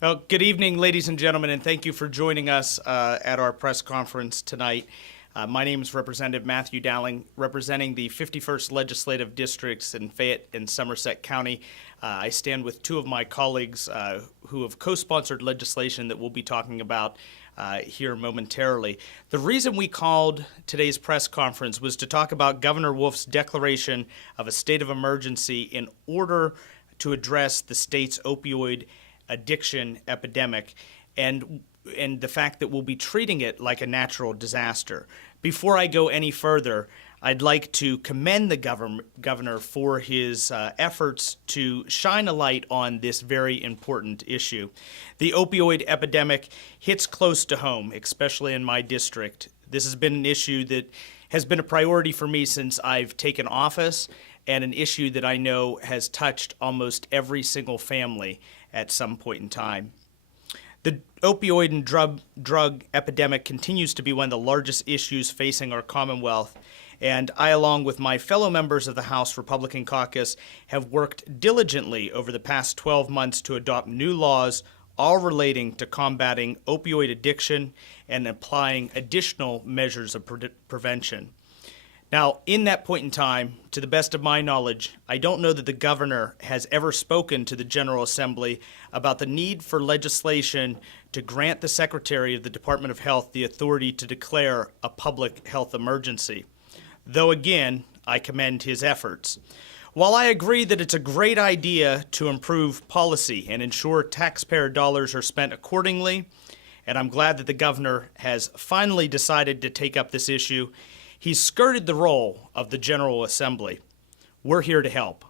Well, good evening, ladies and gentlemen, and thank you for joining us at our press conference tonight. My name is Representative Matthew Dowling, representing the 51st Legislative Districts in Fayette and Somerset County. I stand with two of my colleagues who have co-sponsored legislation that we'll be talking about here momentarily. The reason we called today's press conference was to talk about Governor Wolf's declaration of a state of emergency in order to address the state's opioid addiction epidemic and the fact that we'll be treating it like a natural disaster. Before I go any further, I'd like to commend the governor for his efforts to shine a light on this very important issue. The opioid epidemic hits close to home, especially in my district. This has been an issue that has been a priority for me since I've taken office, and an issue that I know has touched almost every single family at some point in time. The opioid and drug epidemic continues to be one of the largest issues facing our Commonwealth, and I, along with my fellow members of the House Republican Caucus, have worked diligently over the past 12 months to adopt new laws, all relating to combating opioid addiction and applying additional measures of prevention. Now, in that point in time, to the best of my knowledge, I don't know that the governor has ever spoken to the General Assembly about the need for legislation to grant the Secretary of the Department of Health the authority to declare a public health emergency. Though again, I commend his efforts. While I agree that it's a great idea to improve policy and ensure taxpayer dollars are spent accordingly, and I'm glad that the governor has finally decided to take up this issue, he's skirted the role of the General Assembly. We're here to help.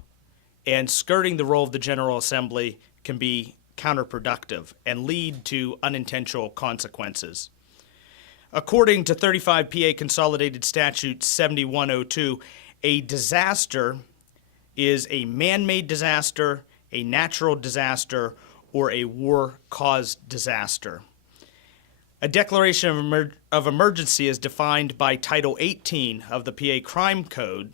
And skirting the role of the General Assembly can be counterproductive and lead to unintentional consequences. According to 35 PA Consolidated Statute 7102, a disaster is a man-made disaster, a natural disaster, or a war-caused disaster. A declaration of emergency, as defined by Title 18 of the PA Crime Code,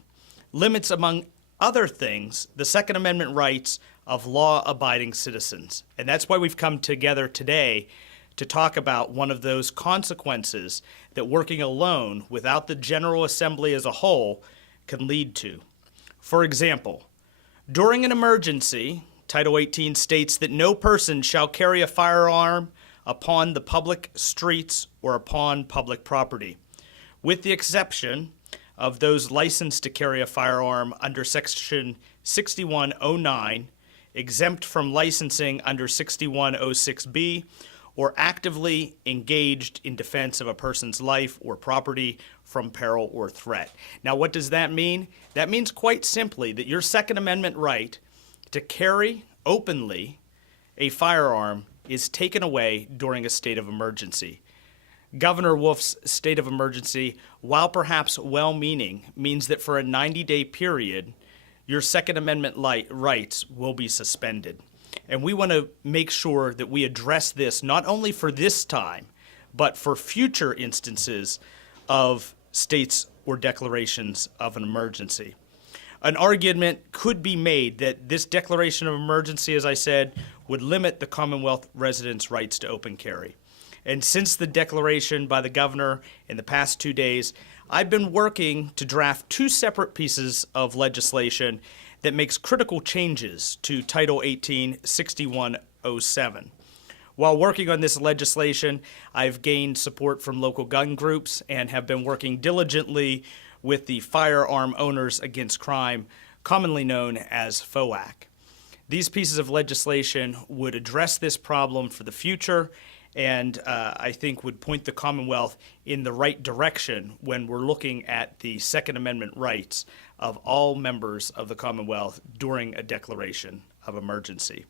limits, among other things, the Second Amendment rights of law-abiding citizens. And that's why we've come together today to talk about one of those consequences that working alone without the General Assembly as a whole can lead to. For example, during an emergency, Title 18 states that no person shall carry a firearm upon the public streets or upon public property, with the exception of those licensed to carry a firearm under Section 6109, exempt from licensing under 6106B, or actively engaged in defense of a person's life or property from peril or threat. Now, what does that mean? That means quite simply that your Second Amendment right to carry openly a firearm is taken away during a state of emergency. Governor Wolf's state of emergency, while perhaps well-meaning, means that for a 90-day period, your Second Amendment rights will be suspended. And we want to make sure that we address this not only for this time, but for future instances of states or declarations of an emergency. An argument could be made that this declaration of emergency, as I said, would limit the Commonwealth residents' rights to open carry. And since the declaration by the governor in the past 2 days, I've been working to draft two separate pieces of legislation that makes critical changes to Title 18 6107. While working on this legislation, I've gained support from local gun groups and have been working diligently with the Firearm Owners Against Crime, commonly known as FOAC. These pieces of legislation would address this problem for the future and I think would point the Commonwealth in the right direction when we're looking at the Second Amendment rights of all members of the Commonwealth during a declaration of emergency.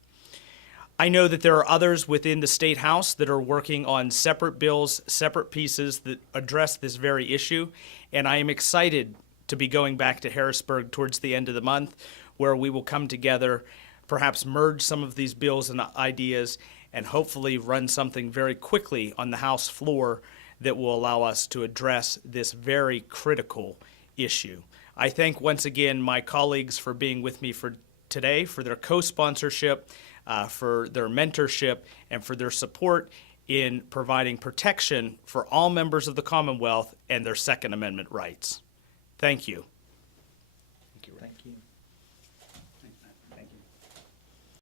I know that there are others within the State House that are working on separate bills, separate pieces that address this very issue, and I am excited to be going back to Harrisburg towards the end of the month, where we will come together, perhaps merge some of these bills and ideas, and hopefully run something very quickly on the House floor that will allow us to address this very critical issue. I thank once again my colleagues for being with me for today, for their co-sponsorship. for their mentorship, and for their support in providing protection for all members of the Commonwealth and their Second Amendment rights. Thank you. Thank you.